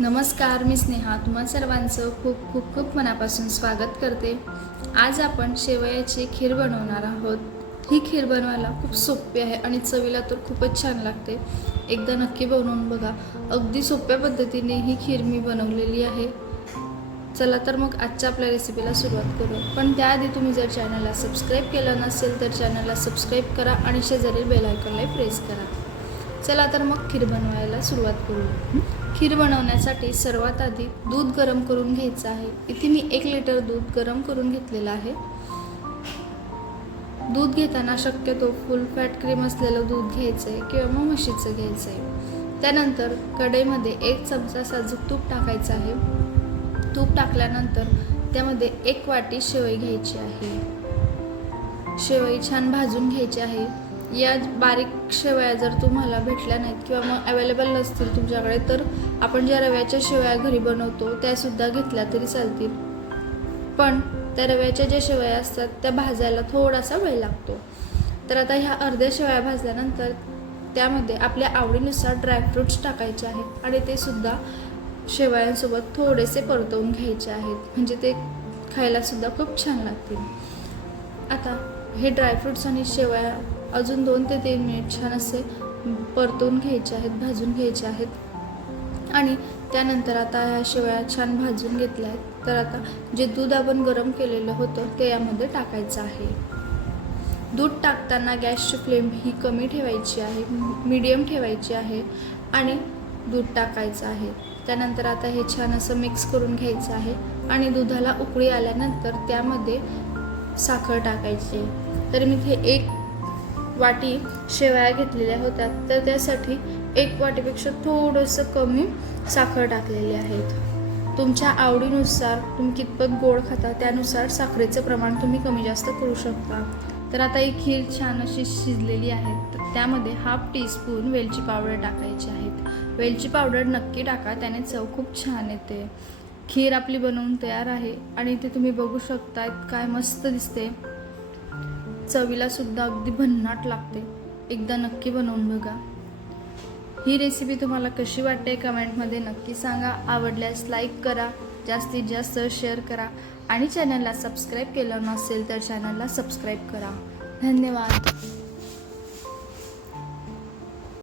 नमस्कार मी स्नेहा. तुम्हा सर्वांचं खूप खूप खूप मनापासून स्वागत करते. आज आपण शेवयाची खीर बनवणार आहोत. ही खीर बनवायला खूप सोपी आहे आणि चवीला तर खूपच छान लागते. एकदा नक्की बनवून बघा. अगदी सोप्या पद्धतीने ही खीर मी बनवलेली आहे. चला तर मग आजच्या आपल्या रेसिपीला सुरुवात करू. पण त्याआधी तुम्ही जर चॅनलला सबस्क्राईब केलं नसेल तर चॅनलला सबस्क्राईब करा आणि शेजारील बेल आयकॉनला प्रेस करा. चला तर मग खीर बनवायला सुरुवात करू. खीर बनवण्यासाठी सर्वात आधी दूध गरम करून घ्यायचं आहे. इथे मी एक लिटर दूध गरम करून घेतलेलं आहे. दूध घेताना शक्यतो फुल फॅट क्रीम असलेलं दूध घ्यायचं आहे किंवा मग म्हशीचं घ्यायचं आहे त्यानंतर कढईमध्ये एक चमचा साजूक तूप टाकायचं आहे. तूप टाकल्यानंतर त्यामध्ये एक वाटी शेवई घ्यायची आहे. शेवई छान भाजून घ्यायची आहे. या बारीक शेवया जर तुम्हाला भेटल्या नाहीत किंवा मग अवेलेबल नसतील तुमच्याकडे तर आपण ज्या रव्याच्या शेवया घरी बनवतो त्यासुद्धा घेतल्या तरी चालतील. पण त्या रव्याच्या ज्या शेवया असतात त्या भाजायला थोडासा वेळ लागतो. तर आता ह्या अर्ध्या शेवया भाजल्यानंतर त्यामध्ये आपल्या आवडीनुसार ड्रायफ्रूट्स टाकायचे आहेत आणि ते सुद्धा शेवयांसोबत थोडेसे परतवून घ्यायचे आहेत. म्हणजे ते खायलासुद्धा खूप छान लागतील. आता हे ड्रायफ्रुट्स आणि शेवया अजून दोन ते तीन मिनिट छान असे परतून घ्यायचे आहेत भाजून घ्यायचे आहेत. आणि त्यानंतर आता ह्या शेवया छान भाजून घेतल्या आहेत. तर आता जे दूध आपण गरम केलेलं होतं ते यामध्ये टाकायचं आहे. दूध टाकताना गॅसची फ्लेम ही कमी ठेवायची आहे मीडियम ठेवायची आहे आणि दूध टाकायचं आहे. त्यानंतर आता हे छान असं मिक्स करून घ्यायचं आहे. आणि दुधाला उकळी आल्यानंतर त्यामध्ये साखर टाकायची. तर मी इथे एक वाटी शेवया घेतलेल्या होत्या. तर त्यासाठी एक वाटीपेक्षा थोडंसं कमी साखर टाकलेली आहेत. तुमच्या आवडीनुसार तुम्ही कितपत गोड खाता त्यानुसार साखरेचं प्रमाण तुम्ही कमी जास्त करू शकता. तर आता ही खीर छान अशी शिजलेली आहे. तर त्यामध्ये हाफ टीस्पून वेलची पावडर टाकायची आहेत वेलची पावडर नक्की टाका त्याने चव खूप छान येते. खीर आपली बनवून तयार आहे आणि इथे तुम्ही बघू शकतायत काय मस्त दिसते. चवीला सुद्धा अगदी भन्नाट लागते. एकदा नक्की बनवून बघा. ही रेसिपी तुम्हाला कशी वाटते कमेंटमध्ये नक्की सांगा. आवडल्यास लाईक करा जास्तीत जास्त शेअर करा आणि चॅनलला सबस्क्राईब केलं नसेल तर चॅनलला सबस्क्राईब करा. धन्यवाद.